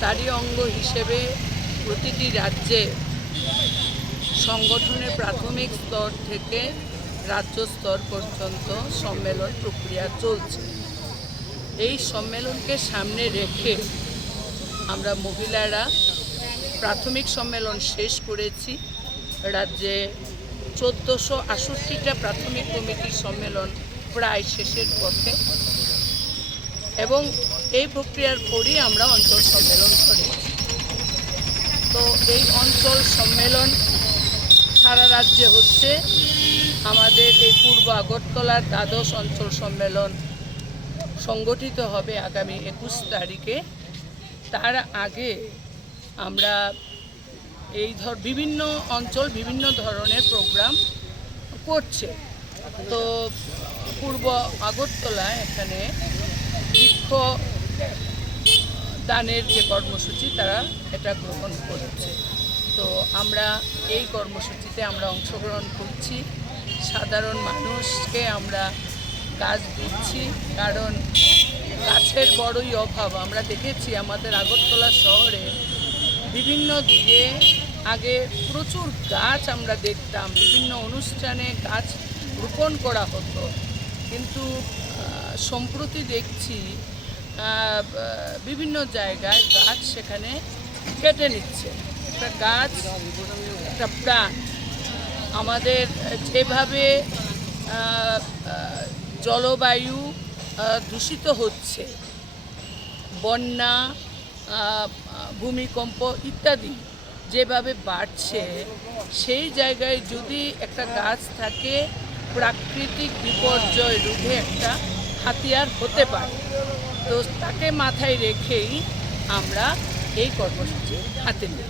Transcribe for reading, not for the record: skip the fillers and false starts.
তারই অঙ্গ হিসেবে প্রতিটি রাজ্যে সংগঠনের প্রাথমিক স্তর থেকে রাজ্য স্তর পর্যন্ত সম্মেলন প্রক্রিয়া চলছে। এই সম্মেলনকে সামনে রেখে আমরা মহিলারা প্রাথমিক সম্মেলন শেষ করেছি। রাজ্যে 1468টা প্রাথমিক কমিটির সম্মেলন প্রায় শেষের পথে, এবং এই প্রক্রিয়ার পরই আমরা অঞ্চল সম্মেলন করেছি। তো এই অঞ্চল সম্মেলন সারা রাজ্যে হচ্ছে। আমাদের এই পূর্ব আগরতলার দ্বাদশ অঞ্চল সম্মেলন সংগঠিত হবে আগামী 21 তারিখে। তার আগে আমরা বিভিন্ন অঞ্চল বিভিন্ন ধরনের প্রোগ্রাম করছে। তো পূর্ব আগরতলায় এখানে বৃক্ষ দানের যে কর্মসূচি তারা এটা গ্রহণ করেছে। তো আমরা এই কর্মসূচিতে আমরা অংশগ্রহণ করছি। সাধারণ মানুষকে আমরা গাছ দিচ্ছি, কারণ গাছের বড়ই অভাব। আমরা দেখেছি আমাদের আগরতলা শহরে বিভিন্ন দিকে আগে প্রচুর গাছ আমরা দেখতাম, বিভিন্ন অনুষ্ঠানে গাছ রোপণ করা হতো, কিন্তু সম্প্রতি দেখছি বিভিন্ন জায়গায় গাছ সেখানে কেটে নিচ্ছে। একটা গাছ একটা প্রাণ। আমাদের যেভাবে জলবায়ু দূষিত হচ্ছে, বন্যা, ভূমিকম্প ইত্যাদি যেভাবে বাড়ছে, সেই জায়গায় যদি একটা গাছ থাকে প্রাকৃতিক বিপর্যয় রোধে একটা হাতিয়ার হতে পারে। তো তাকে মাথায় রেখেই আমরা এই কর্মসূচি হাতে নিই।